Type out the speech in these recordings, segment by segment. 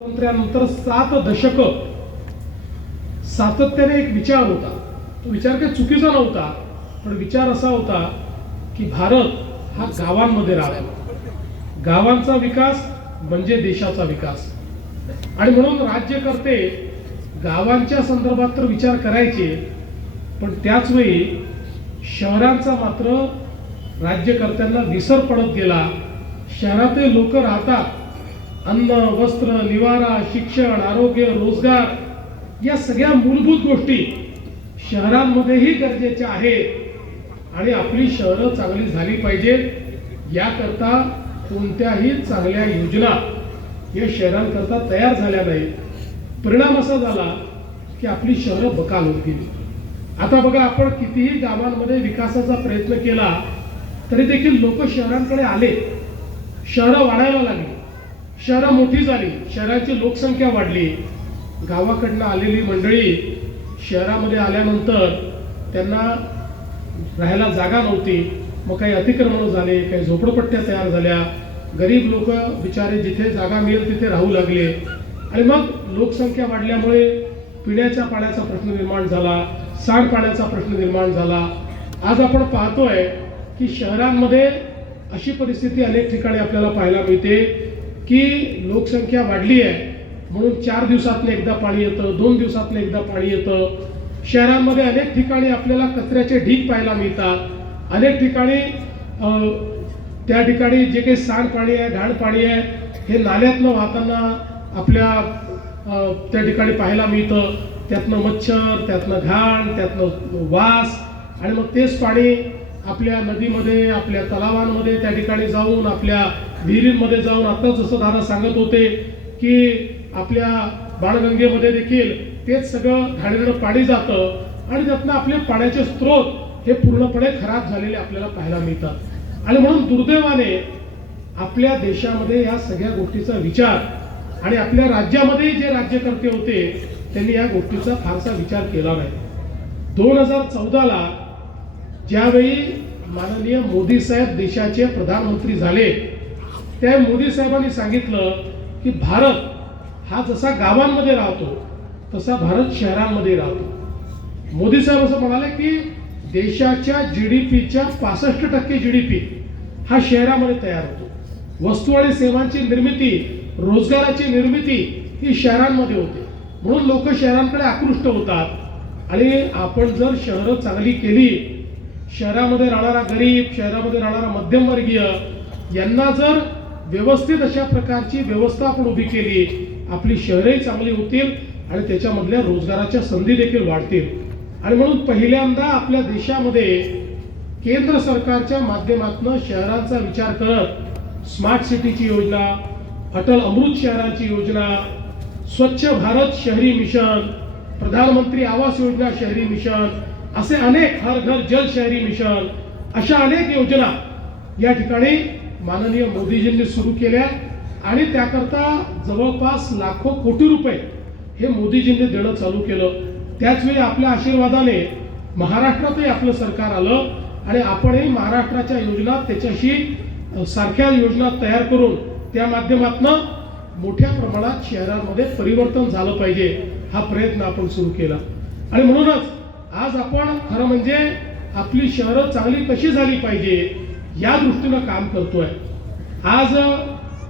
स्वातंत्र्यानंतर 7 दशक सातत्याने एक विचार होता. तो विचार काही चुकीचा नव्हता, पण विचार असा होता की भारत हा गावांमध्ये राहावा. गावांचा विकास म्हणजे देशाचा विकास. आणि म्हणून राज्यकर्ते गावांच्या संदर्भात तर विचार करायचे, पण त्याच वेळी शहरांचा मात्र राज्यकर्त्यांना विसर पडत गेला. शहरातील लोक राहतात, अन्न, वस्त्र, निवारा, शिक्षण, आरोग्य, रोजगार या सगळ्या मूलभूत गोष्टी शहरांमध्येही गरजेच्या आहेत. आणि आपली शहरं चांगली झाली पाहिजेत याकरता कोणत्याही चांगल्या योजना या शहरांकरता तयार झाल्या नाहीत. परिणाम असा झाला की आपली शहरं बकाल होत गेली. आता बघा, आपण कितीही गावांमध्ये विकासाचा प्रयत्न केला तरी देखील लोक शहरांकडे आले, शहरं वाढायला लागली, शहरं मोठी झाली, शहराची लोकसंख्या वाढली. गावाकडनं आलेली मंडळी शहरामध्ये आल्यानंतर त्यांना राहायला जागा नव्हती. मग काही अतिक्रमण झाले, काही झोपडपट्ट्या तयार झाल्या. गरीब लोक बिचारे जिथे जागा मिळेल तिथे राहू लागले. आणि मग लोकसंख्या वाढल्यामुळे पिण्याच्या पाण्याचा प्रश्न निर्माण झाला, सांडपाण्याचा प्रश्न निर्माण झाला. आज आपण पाहतोय की शहरांमध्ये अशी परिस्थिती अनेक ठिकाणी आपल्याला पाहायला मिळते की लोकसंख्या वाढली आहे म्हणून 4 दिवसातनं एकदा पाणी येतं, 2 दिवसातनं एकदा पाणी येतं. शहरांमध्ये अनेक ठिकाणी आपल्याला कचऱ्याचे ढीग पाहायला मिळतात. अनेक ठिकाणी त्या ठिकाणी जे काही सांडपाणी आहे, घाण पाणी आहे, हे नाल्यातनं वाहताना आपल्या त्या ठिकाणी पाहायला मिळतं. त्यातनं मच्छर, त्यातनं घाण, त्यातनं वास. आणि मग तेच पाणी आपल्या नदीमध्ये, आपल्या तलावांमध्ये त्या ठिकाणी जाऊन, आपल्या विहिरींमध्ये जाऊन, आता जसं दादा सांगत होते की आपल्या बाणगंगेमध्ये देखील तेच सगळं घाणेरडं पाणी जातं. आणि त्यातनं आपले पाण्याचे स्रोत हे पूर्णपणे खराब झालेले आपल्याला पाहायला मिळतात. आणि म्हणून दुर्दैवाने आपल्या देशामध्ये या सगळ्या गोष्टीचा विचार, आणि आपल्या राज्यामध्ये जे राज्यकर्ते होते त्यांनी या गोष्टीचा फारसा विचार केला नाही. 2014ला ज्यावेळी माननीय मोदी साहेब देशाचे प्रधानमंत्री झाले, त्या मोदी साहेबांनी सांगितलं की भारत हा जसा गावांमध्ये राहतो तसा भारत शहरांमध्ये राहतो. मोदी साहेब असं म्हणाले की देशाच्या GDPच्या 65% GDP हा शहरामध्ये तयार होतो. वस्तू आणि सेवांची निर्मिती, रोजगाराची निर्मिती ही शहरांमध्ये होते. म्हणून लोक शहरांकडे आकृष्ट होतात. आणि आपण जर शहरं चांगली केली, शहरामध्ये राहणारा गरीब, शहरामध्ये राहणारा मध्यमवर्गीय यांना जर व्यवस्थित अशा प्रकारची व्यवस्था आपण उभी केली, आपली शहरही चांगली होतील आणि त्याच्यामधल्या रोजगाराच्या संधी देखील वाढतील. आणि म्हणून पहिल्यांदा आपल्या देशामध्ये केंद्र सरकारच्या माध्यमातून शहरांचा विचार करत स्मार्ट सिटीची योजना, अटल अमृत शहराची योजना, स्वच्छ भारत शहरी मिशन, प्रधानमंत्री आवास योजना शहरी मिशन, असे अनेक, हर घर जल शहरी मिशन, अशा अनेक योजना या ठिकाणी माननीय मोदीजींनी सुरू केल्या. आणि त्याकरता जवळपास लाखो कोटी रुपये हे मोदीजींनी देणं चालू केलं. त्याचवेळी आपल्या आशीर्वादाने महाराष्ट्रातही आपलं सरकार आलं आणि आपणही महाराष्ट्राच्या योजना त्याच्याशी सारख्या योजना तयार करून त्या माध्यमातून मोठ्या प्रमाणात शहरांमध्ये परिवर्तन झालं पाहिजे हा प्रयत्न आपण सुरू केला. आणि म्हणूनच आज आपण खरं म्हणजे आपली शहरं चांगली कशी झाली पाहिजे या दृष्टीनं काम करतोय. आज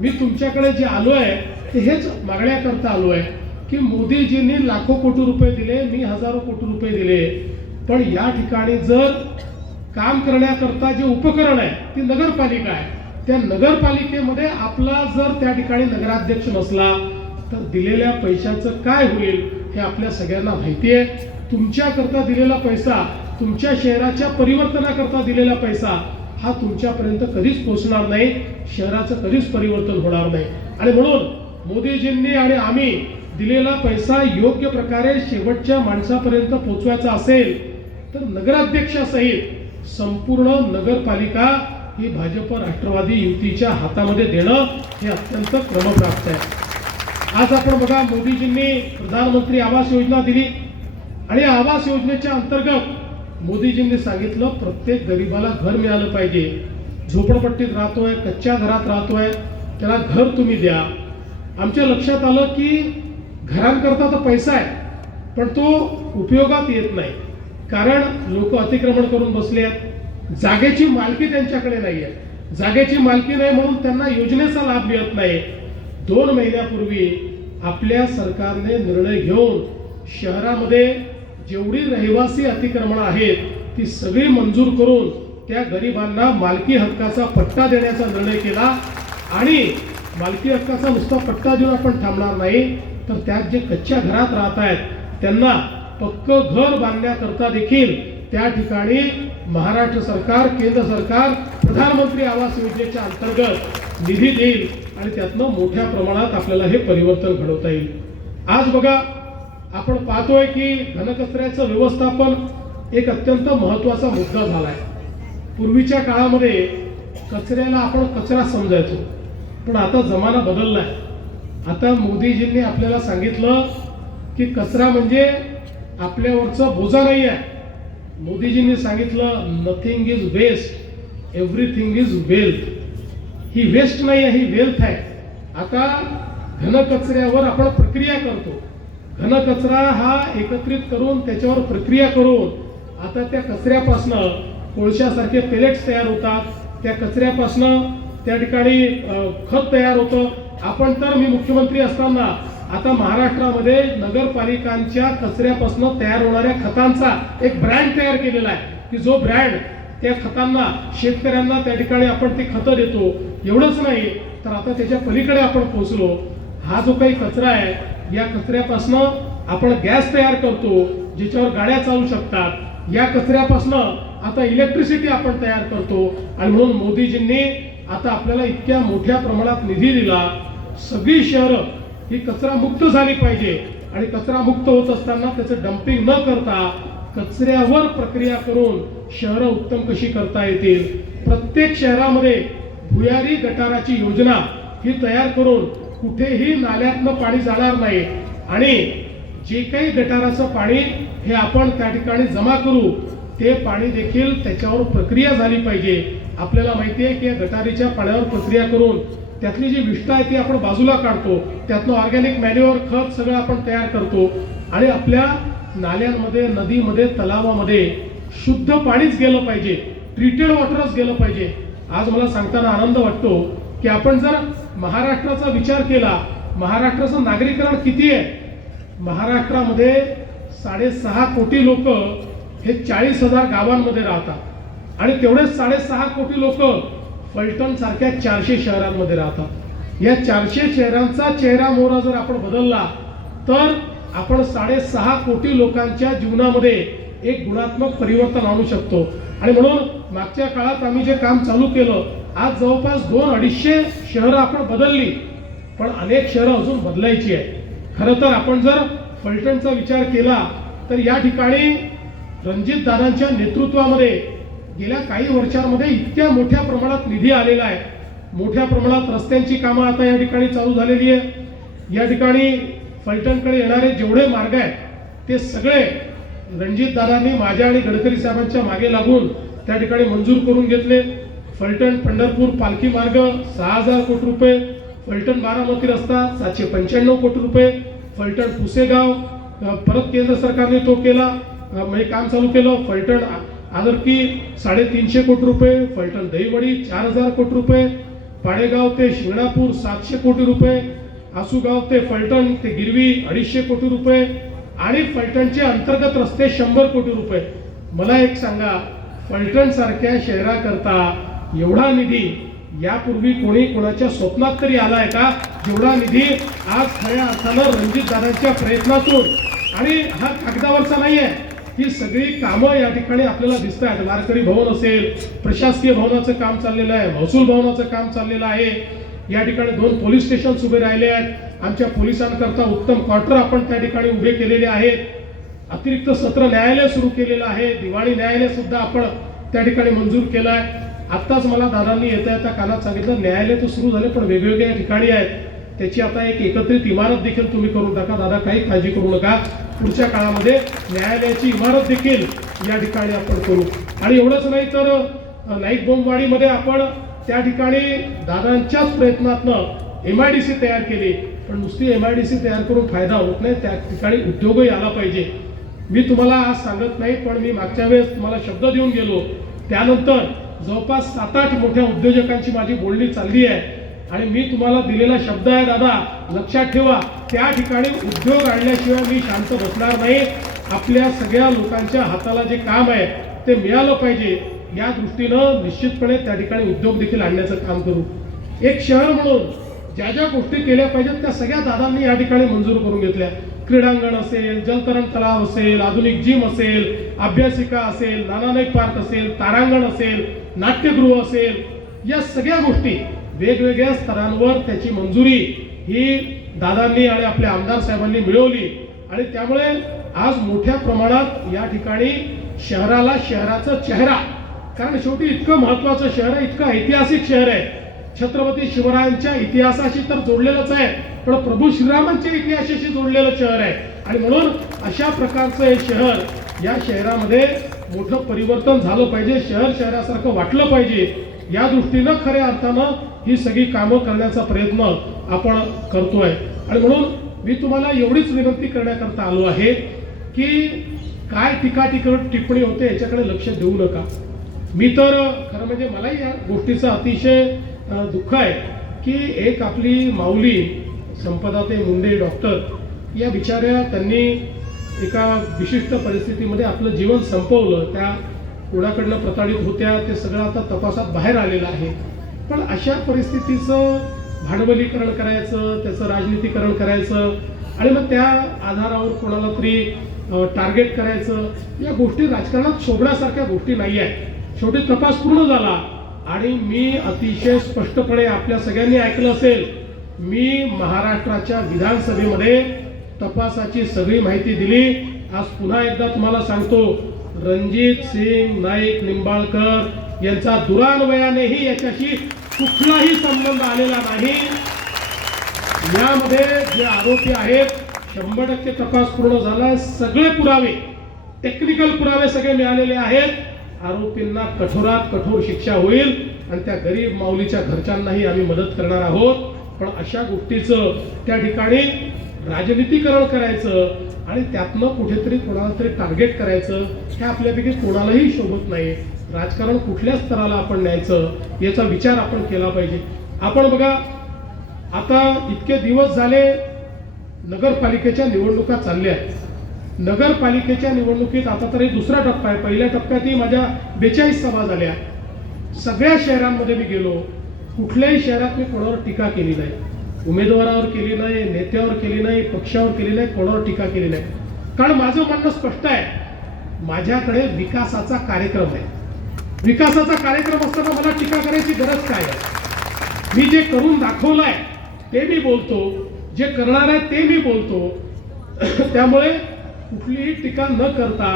मी तुमच्याकडे जे आलो आहे ते हेच मागण्याकरता आलो आहे की मोदीजींनी लाखो कोटी रुपये दिले, मी हजारो कोटी रुपये दिले, पण या ठिकाणी जर काम करण्याकरता जे उपकरण आहे ती नगरपालिका आहे. त्या नगरपालिकेमध्ये आपला जर त्या ठिकाणी नगराध्यक्ष नसला तर दिलेल्या पैशाचं काय होईल हे आपल्या सगळ्यांना माहिती आहे. तुमच्याकरता दिलेला पैसा, तुमच्या शहराच्या परिवर्तनाकरता दिलेला पैसा हा तुमच्यापर्यंत कधीच पोहोचणार नाही, शहराचं कधीच परिवर्तन होणार नाही. आणि म्हणून मोदीजींनी आणि आम्ही दिलेला पैसा योग्य प्रकारे शेवटच्या माणसापर्यंत पोहोचवायचा असेल तर नगराध्यक्षासहित संपूर्ण नगरपालिका ही भाजप राष्ट्रवादी युतीच्या हातामध्ये देणं हे अत्यंत क्रमप्राप्त आहे. आज आपण बघा, मोदीजींनी प्रधानमंत्री आवास योजना दिली आणि आवास योजनेच्या अंतर्गत मोदीजींनी सांगितलं प्रत्येक गरीबाला घर मिळालं पाहिजे. झोपडपट्टीत राहतोय, कच्च्या घरात राहतोय, त्याला घर तुम्ही द्या. आमच्या लक्षात आलं की घरांकरता तर पैसा आहे पण तो उपयोगात येत नाही, कारण लोक अतिक्रमण करून बसले आहेत, जागेची मालकी त्यांच्याकडे नाही आहे, जागेची मालकी नाही म्हणून त्यांना योजनेचा लाभ मिळत नाही. 2 महिन्यापूर्वी आपल्या सरकारने निर्णय घेऊन शहरामध्ये जेवढी रहिवासी अतिक्रमण आहेत ती सगळी मंजूर करून त्या गरिबांना मालकी हक्काचा पट्टा देण्याचा निर्णय केला. आणि मालकी हक्काचा नुसता पट्टा देऊन आपण थांबणार नाही, तर त्यात जे कच्च्या घरात राहत आहेत त्यांना पक्क घर बांधण्याकरता देखील त्या ठिकाणी महाराष्ट्र सरकार, केंद्र सरकार प्रधानमंत्री आवास योजनेच्या अंतर्गत निधी देईल आणि त्यातनं मोठ्या प्रमाणात आपल्याला हे परिवर्तन घडवता येईल. आज बघा आपण पाहतोय की घनकचऱ्याचं व्यवस्थापन एक अत्यंत महत्त्वाचा मुद्दा झाला आहे. पूर्वीच्या काळामध्ये कचऱ्याला आपण कचरा समजायचो, पण आता जमाना बदलला आहे. आता मोदीजींनी आपल्याला सांगितलं की कचरा म्हणजे आपल्यावरचा बोजा नाही आहे. मोदीजींनी सांगितलं nothing is waste, everything is wealth. ही वेस्ट नाही आहे, ही वेल्थ आहे. आता घनकचऱ्यावर आपण प्रक्रिया करतो. घनकचरा हा एकत्रित करून त्याच्यावर प्रक्रिया करून आता त्या कचऱ्यापासनं कोळशासारखे पेलेट्स तयार होतात, त्या कचऱ्यापासनं त्या ठिकाणी खत तयार होतं. आपण तर मी मुख्यमंत्री असताना आता महाराष्ट्रामध्ये नगरपालिकांच्या कचऱ्यापासून तयार होणाऱ्या खतांचा एक ब्रँड तयार केलेला आहे की जो ब्रँड त्या खतांना शेतकऱ्यांना त्या ठिकाणी आपण ते खतं देतो. एवढंच नाही तर आता त्याच्या पलीकडे आपण पोहोचलो. हा जो काही कचरा आहे या कचऱ्यापासून आपण गॅस तयार करतो ज्याच्यावर गाड्या चालू शकतात. या कचऱ्यापासून आता इलेक्ट्रिसिटी आपण तयार करतो. आणि म्हणून मोदीजींनी आता आपल्याला इतक्या मोठ्या प्रमाणात निधी दिला. सगळी शहरं ही कचरा मुक्त झाली पाहिजे आणि कचरा मुक्त होत असताना त्याचं डम्पिंग न करता कचऱ्यावर प्रक्रिया करून शहरं उत्तम कशी करता येतील. प्रत्येक शहरामध्ये भुयारी गटाराची योजना ही तयार करून कुठेही नाल्यातनं पाणी जाणार नाही आणि जे काही गटाराचं पाणी हे आपण त्या ठिकाणी जमा करू ते पाणी देखील त्याच्यावर प्रक्रिया झाली पाहिजे. आपल्याला माहिती आहे की या गटारीच्या पाण्यावर प्रक्रिया करून त्यातली जी विष्ठा आहे ती आपण बाजूला काढतो, त्यातनं ऑर्गॅनिक मॅन्युअर खत सगळं आपण तयार करतो आणि आपल्या नाल्यांमध्ये, नदीमध्ये, तलावामध्ये शुद्ध पाणीच गेलं पाहिजे, ट्रीटेड वॉटरच गेलं पाहिजे. आज मला सांगताना आनंद वाटतो की आपण जर महाराष्ट्राचा विचार केला, महाराष्ट्राचं नागरीकरण किती आहे? महाराष्ट्रामध्ये 6.5 कोटी लोक हे 40,000 गावांमध्ये राहतात आणि तेवढेच 6.5 कोटी लोक फलटण सारख्या 400 शहरांमध्ये राहतात. या 400 शहरांचा चेहरा मोहरा जर आपण बदलला तर आपण 6.5 कोटी लोकांच्या जीवनामध्ये एक गुणात्मक परिवर्तन आणू शकतो. आणि म्हणून मागच्या काळात आम्ही जे काम चालू केलं, आज जवळपास 200-250 शहरं आपण बदलली, पण अनेक शहरं अजून बदलायची आहे. खरं तर आपण जर फलटणचा विचार केला तर या ठिकाणी रणजित दादांच्या नेतृत्वामध्ये गेल्या काही वर्षांमध्ये इतक्या मोठ्या प्रमाणात निधी आलेला आहे. मोठ्या प्रमाणात रस्त्यांची कामं आता या ठिकाणी चालू झालेली आहे. या ठिकाणी फलटणकडे येणारे जेवढे मार्ग आहेत ते सगळे रणजित दादांनी माझ्या आणि गडकरी साहेबांच्या मागे लागून त्या ठिकाणी मंजूर करून घेतले. फलटण पंढरपूर पालखी मार्ग 6,000 कोटी रुपये, फलटण बारामती रस्ता 795 कोटी रुपये, फलटण पुसेगाव परत केंद्र सरकारने तो केला, म्हणजे काम चालू केलं. फलटण आदरकी 350 कोटी रुपये, फलटण दहीवडी 4,000 कोटी रुपये, पाडेगाव ते शिंगणापूर 700 कोटी रुपये, आसूगाव ते फलटण ते गिरवी 250 कोटी रुपये आणि फलटणचे अंतर्गत रस्ते 100 कोटी रुपये. मला एक सांगा, फलटण सारख्या शहराकरता एवढा निधी यापूर्वी कोणी कोणाच्या स्वप्नात तरी आलाय का? जेवढा निधी आज खऱ्या अर्थानं रणजित दादांच्या प्रयत्नातून, आणि हा कागदावरचा नाही आहे, ही सगळी कामं या ठिकाणी आपल्याला दिसत आहेत. वारकरी भवन असेल, प्रशासकीय भवनाचं काम चाललेलं आहे, महसूल भवनाचं काम चाललेलं आहे. या ठिकाणी 2 पोलीस स्टेशन्स उभे राहिले आहेत. आमच्या पोलिसांकरता उत्तम क्वार्टर आपण त्या ठिकाणी उभे केलेले आहेत. अतिरिक्त सत्र न्यायालय सुरू केलेलं आहे. दिवाणी न्यायालय सुद्धा आपण त्या ठिकाणी मंजूर केलं आहे. आत्ताच मला दादांनी येता येता कानात सांगितलं, न्यायालय तर सुरू झाले पण वेगवेगळ्या ठिकाणी आहेत, त्याची आता एक एकत्रित इमारत देखील तुम्ही करून टाका. दादा काही काळजी करू नका, पुढच्या काळामध्ये न्यायालयाची इमारत देखील या ठिकाणी आपण करू. आणि एवढंच नाही तर नाईक बोंबवाडीमध्ये आपण त्या ठिकाणी दादांच्याच प्रयत्नातनं MIDC तयार केली. पण नुसती MIDC तयार करून फायदा होत नाही, त्या ठिकाणी उद्योगही आला पाहिजे. मी तुम्हाला आज सांगत नाही, पण मी मागच्या वेळेस तुम्हाला शब्द देऊन गेलो. त्यानंतर जवळपास 7-8 मोठ्या उद्योजकांची माझी बोलणी चालली आहे आणि मी तुम्हाला दिलेला शब्द आहे दादा, लक्षात ठेवा. त्या ठिकाणी उद्योग आणल्याशिवाय मी शांत बसणार नाही. आपल्या सगळ्या लोकांच्या हाताला जे काम आहे ते मिळालं पाहिजे, या दृष्टीनं निश्चितपणे त्या ठिकाणी उद्योग देखील आणण्याचं काम करू. एक शहर म्हणून ज्या ज्या गोष्टी केल्या पाहिजेत त्या सगळ्या दादांनी या ठिकाणी मंजूर करून घेतल्या. क्रीडांगण असेल, जलतरण तलाव असेल, आधुनिक जिम असेल, अभ्यासिका असेल, नानानाईक पार्क असेल, तारांगण असेल, नाट्यगृह असेल, या सगळ्या गोष्टी वेगवेगळ्या स्तरांवर त्याची मंजुरी ही दादांनी आणि आपल्या आमदार साहेबांनी मिळवली. आणि त्यामुळे आज मोठ्या प्रमाणात या ठिकाणी शहराला शहराचा चेहरा, कारण शेवटी इतकं महत्वाचं शहर आहे, इतकं ऐतिहासिक शहर आहे, छत्रपती शिवरायांच्या इतिहासाशी तर जोडलेलंच आहे, पण प्रभू श्रीरामांच्या इतिहासाशी जोडलेलं शहर आहे. आणि म्हणून अशा प्रकारचं हे शहर, या शहरामध्ये मोठं परिवर्तन झालं पाहिजे, शहर शहरासारखं वाटलं पाहिजे, या दृष्टीनं खऱ्या अर्थानं ही सगळी कामं करण्याचा प्रयत्न आपण करतोय. आणि म्हणून मी तुम्हाला एवढीच विनंती करण्याकरता आलो आहे की काय टीका टिप्पणी होते याच्याकडे लक्ष देऊ नका. मी तर खरं म्हणजे मलाही या गोष्टीचं अतिशय दुःख आहे की एक आपली माऊली संपदाताई मुंडे डॉक्टर, या बिचाऱ्या त्यांनी एका विशिष्ट परिस्थितीमध्ये आपलं जीवन संपवलं. त्या कोणाकडनं प्रताडित होत्या, ते सगळं आता तपासात बाहेर आलेलं आहे. पण अशा परिस्थितीचं भांडवलीकरण करायचं, त्याचं राजनीतीकरण करायचं आणि मग त्या आधारावर कोणाला तरी टार्गेट करायचं, या गोष्टी राजकारणात शोभण्यासारख्या गोष्टी नाही आहेत. शेवटी तपास पूर्ण झाला आणि मी अतिशय स्पष्टपणे आपल्या सगळ्यांनी ऐकलं असेल, मी महाराष्ट्राच्या विधानसभेमध्ये तपासाची सगळी माहिती दिली. आज पुन्हा एकदा तुम्हाला सांगतो, रणजित सिंग नाईक निंबाळकर यांचा दुरान्वयानेही याच्याशी कुठलाही संबंध आलेला नाही. यामध्ये जे आरोपी आहेत 100% तपास पूर्ण झाला, सगळे पुरावे, टेक्निकल पुरावे सगळे मिळालेले आहेत. आरोपींना कठोरात कठोर शिक्षा होईल आणि त्या गरीब माऊलीच्या घरच्यांनाही आम्ही मदत करणार आहोत. पण अशा गोष्टीचं त्या ठिकाणी राजनीतीकरण करायचं आणि त्यातनं कुठेतरी कोणाला तरी टार्गेट करायचं, हे आपल्यापैकी कोणालाही शोभत नाही. राजकारण कुठल्या स्तराला आपण न्यायचं याचा विचार आपण केला पाहिजे. आपण बघा, आता इतके दिवस झाले नगरपालिकेच्या निवडणुका चालल्या. नगरपालिकेच्या निवडणुकीत आता तरी दुसरा टप्पा आहे. पहिल्या टप्प्यातही माझ्या 42 सभा झाल्या. सगळ्या शहरांमध्ये मी गेलो, कुठल्याही शहरात मी कोणावर टीका केली नाही, उमेदवारावर केली नाही, नेत्यावर केली नाही, पक्षावर केली नाही, कोणावर टीका केली नाही. कारण माझं म्हणणं स्पष्ट आहे, माझ्याकडे विकासाचा कार्यक्रम आहे. विकासाचा कार्यक्रम असताना मला टीका करायची गरज काय आहे? मी जे करून दाखवलंय ते मी बोलतो, जे करणार आहे ते मी बोलतो. त्यामुळे कुठलीही टीका न करता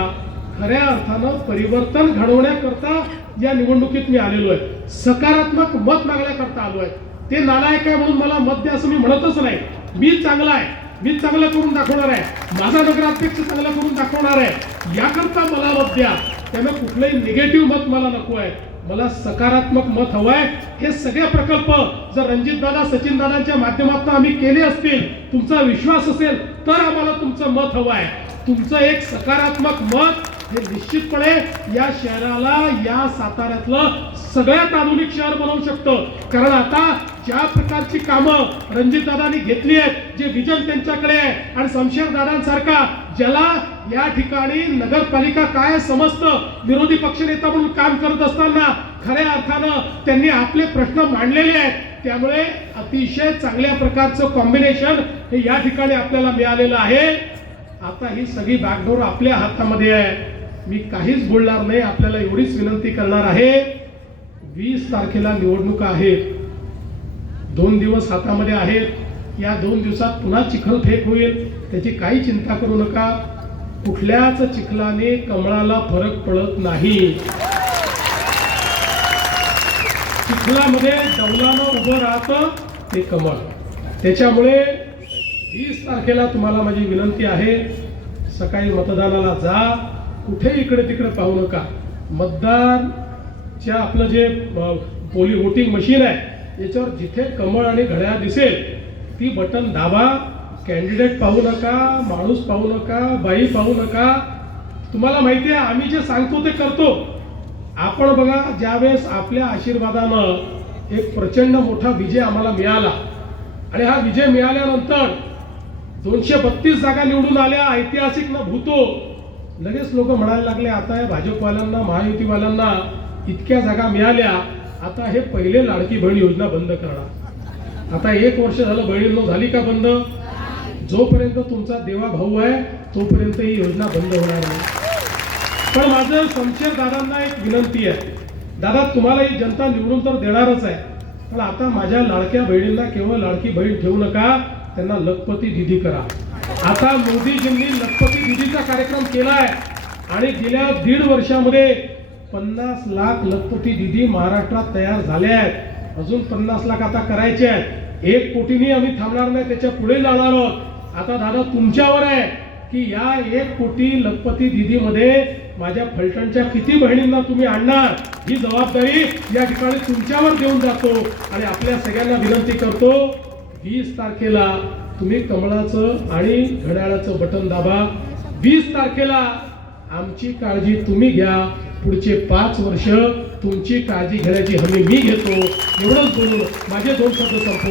खऱ्या अर्थानं परिवर्तन घडवण्याकरता या निवडणुकीत मी आलेलो आहे. सकारात्मक मत मागण्याकरता आलो आहे. ते नालायक आहे म्हणून मला मत द्या असं मी म्हणतच नाही. मी चांगला आहे, मी चांगलं करून दाखवणार आहे, माझा नगराध्यक्ष चांगलं करून दाखवणार आहे, याकरता मला मत द्या. त्यामुळे कुठलंही निगेटिव्ह मत मला नको आहे, मला सकारात्मक मत हवं आहे. हे सगळे प्रकल्प जर रणजितदादा सचिनदादांच्या माध्यमातून आम्ही केले असतील, तुमचा विश्वास असेल तर आम्हाला तुमचं मत हवं आहे. तुमचं एक सकारात्मक मत हे निश्चितपणे या शहराला, या साताऱ्यातलं सगळ्यात आधुनिक शहर बनवू शकतं. कारण आता ज्या प्रकारची कामं रणजितदादांनी घेतली आहेत, जे विजन त्यांच्याकडे आहे, आणि शमशेरदादांसारखा ज्याला या ठिकाणी नगरपालिका काय समजतं, विरोधी पक्षनेता म्हणून काम करत असताना खऱ्या अर्थानं त्यांनी आपले प्रश्न मांडलेले आहेत. त्यामुळे अतिशय चांगल्या प्रकारचं कॉम्बिनेशन हे या ठिकाणी आपल्याला मिळालेलं आहे. आता ही सगळी बागडोर आपल्या हातामध्ये आहे. मी काहीच बोलणार नाही, आपल्याला एवढीच विनंती करणार आहे, 20 तारखेला निवडणुका आहेत, 2 दिवस हातामध्ये आहेत. या 2 दिवसात पुन्हा चिखलफेक होईल, त्याची काही चिंता करू नका. कुठल्याच चिखलाने कमळाला फरक पडत नाही. चिखलामध्ये डौलानं उभं राहतं ते कमळ. त्याच्यामुळे 20 तारखेला तुम्हाला माझी विनंती आहे, सकाळी मतदानाला जा, कुठे इकडे तिकडे पाहू नका. मतदानच्या आपलं जे वोटिंग मशीन आहे याच्यावर जिथे कमळ आणि घड्याळ दिसेल ती बटन दाबा. कॅन्डिडेट पाहू नका, माणूस पाहू नका, बाई पाहू नका. तुम्हाला माहिती आहे आम्ही जे सांगतो ते करतो. आपण बघा, ज्यावेळेस आपल्या आशीर्वादानं एक प्रचंड मोठा विजय आम्हाला मिळाला आणि हा विजय मिळाल्यानंतर 232 जागा निवडून आल्या, ऐतिहासिक न भूतो. लगेच लोक म्हणायला लागले आता या भाजपवाल्यांना, महायुतीवाल्यांना इतक्या जागा मिळाल्या, आता हे पहिले लाडकी बहीण योजना बंद करणार. आता 1 वर्ष झालं बहिणींनो, झाली का बंद? जोपर्यंत तुमचा देवा भाऊ आहे तोपर्यंत ही योजना बंद होणार नाही. पण माझं शमशेर दादांना एक विनंती आहे. दादा, तुम्हाला ही जनता निवडून तर देणारच आहे, पण आता माझ्या लाडक्या बहिणींना केवळ लाडकी बहीण ठेवू नका, त्यांना लखपती दीदी करा. आता मोदीजींनी लखपती दीदीचा कार्यक्रम केलाय आणि गेल्या 1.5 वर्षामध्ये 50 लाख लखपती दीदी महाराष्ट्रात तयार झाल्या आहेत. अजून 50 लाख आता करायचे आहेत. 1 कोटीनी आम्ही थांबणार नाही, त्याच्या पुढे जाणार आहोत. आता दादा तुमच्यावर आहे की या 1 कोटी लखपती दीदीमध्ये माझ्या फलटणच्या किती बहिणींना तुम्ही आणणार, ही जबाबदारी या ठिकाणी तुमच्यावर देऊन जातो. आणि आपल्या सगळ्यांना विनंती करतो, 20 तारखेला तुम्ही कमळाचं आणि घड्याळाचं बटन दाबा. 20 तारखेला आमची काळजी तुम्ही घ्या. पुढचे 5 वर्ष तुमची काळजी घेण्याची हमी मी घेतो. एवढंच बोलून माझे 2 शब्द संपवतो.